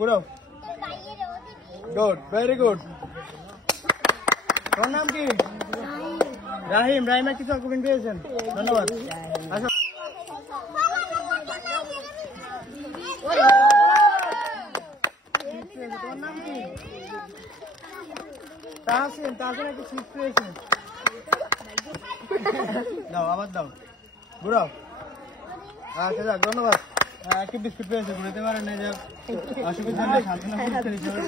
ঘুরাও। Good, very good. তোমার নাম কি? রাহিম। রাহিমা কিছু অল্পদিন পেয়েছেন, ধন্যবাদ। আচ্ছা, তোমার নাম কি? তাহসিন। তাহসিন একটু সিট পেয়েছেন, দাও, আবার দাও, ঘুরাও। আচ্ছা যাক, ধন্যবাদ। একটি বিস্কুট পেয়েছে, ঘুরাতে পারেন না, যে অসুবিধা নেই, সান্ত্বনা পুরস্কার হিসেবে।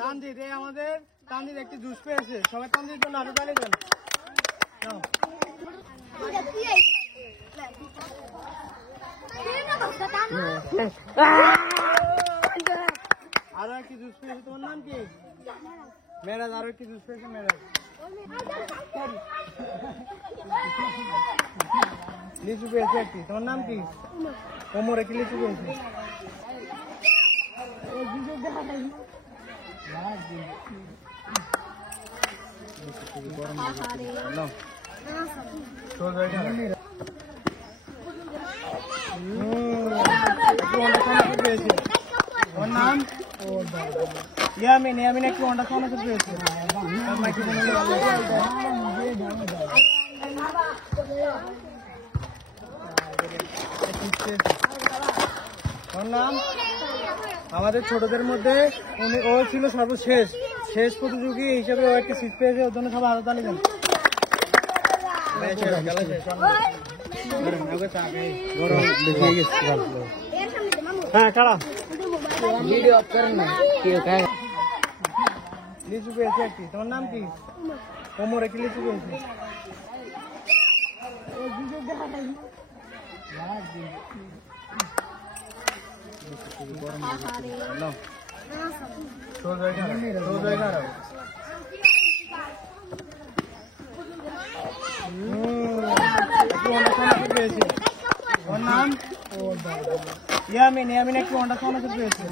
তানজিদ, এই আমাদের তানজিদ একটি জুস পেয়েছে, সবাই তানজিদের জন্য আরো তালি দেন। আরো একটি জুস পেয়েছে, তোমার নাম কি? মেরাজ। আরো একটি জুস পেয়েছে, মেরাজ। লিচু পেয়েছে একটি, তোমার নাম কি? ওমর। একটি লিচু পেয়েছে। তোমার নাম? ইয়ামিন। ইয়ামিন একটু অন্ডা খাওয়ানো পেয়েছে। ওর নাম? আমাদের ছোটদের মধ্যে ও ছিল সর্বশেষ, শেষ প্রতিযোগী হিসেবে ও একটা সিট পেয়েছে, ওর জন্য সবাই আরো তালি দেন। হ্যাঁ, কারা লিচু পেয়েছে একটি, তোমার নাম কি? ওমর। একটি লিচু পেয়েছে। ওর নাম? ইয়ামিন। ইয়ামিন একটু অন্ডা খাওয়ানো পেয়েছে।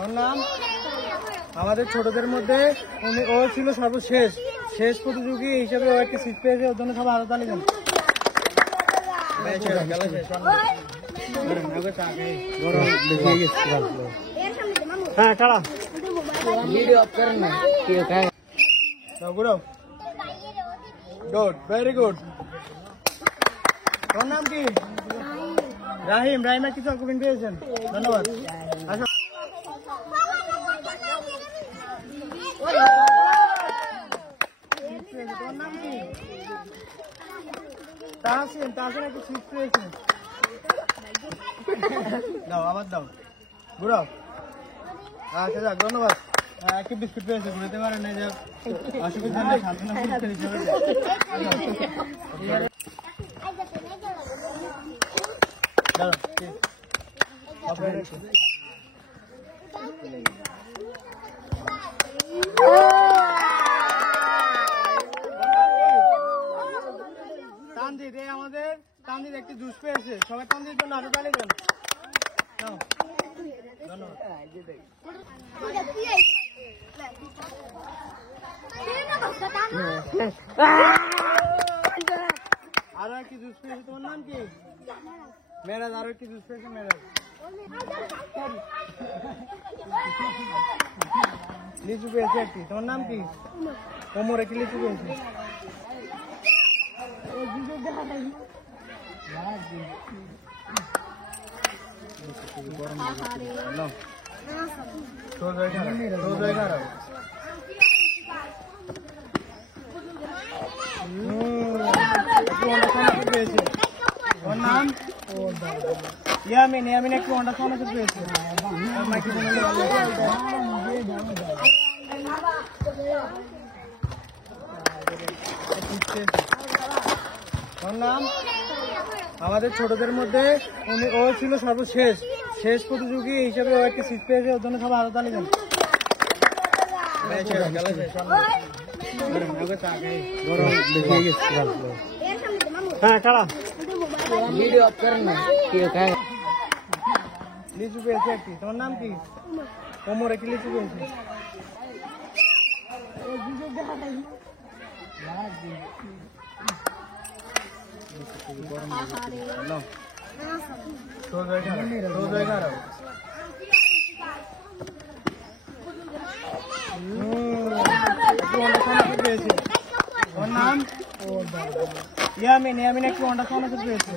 ওর নাম? আমাদের ছোটদের মধ্যে ও ছিল সর্বশেষ, শেষ প্রতিযোগী হিসেবে ও একটা সিট পেয়েছে, ওর জন্য সবাই আরো তালি দেন। হ্যাঁ, কারা ঘুরাও। Good, very good. তোমার নাম কি? রাহিম। রাহিমা কিছু অল্পদিন পেয়েছেন, ধন্যবাদ। আচ্ছা, তোমার নাম কি? তাহসিন। তাহসিন একটু সিট পেয়েছে, দাও, আবার দাও, ঘুরাও। আচ্ছা যাক, ধন্যবাদ। একটি বিস্কুট পেয়েছে, ঘুরাতে পারেন না, যে অসুবিধা নেই, সান্ত্বনা পুরস্কার হিসেবে। তানজিদ, এই আমাদের তানজিদ একটি জুস পেয়েছে, সবাই তানজিদের জন্য আরো তালি দেন। আরো একটি জুস পেয়েছে, তোমার নাম কি? মেরাজ। আরো একটি জুস পেয়েছে, মেরাজ। লিচু পেয়েছে একটি, তোমার নাম কি? ওমর। একটি লিচু পেয়েছে। ওর নাম? ইয়ামিন। ইয়ামিন একটু অন্ডা খাওয়ানো পেয়েছে। ওর নাম? আমাদের ছোটদের মধ্যে ও ছিল সর্বশেষ, শেষ প্রতিযোগী হিসেবে ও একটা সিট পেয়েছে, ওর জন্য সবাই আরো তালি দেন। গরম বেশি হয়ে গেছে। হ্যাঁ খাড়া ভিডিও অফ করেন না। লিচু পেয়েছে একটি। তোমার নাম কি? কোমরে কি লিচু পেয়েছে? তোমার নাম? ইয়ামিন একটু অন্ডা খাওয়ানো পেয়েছে।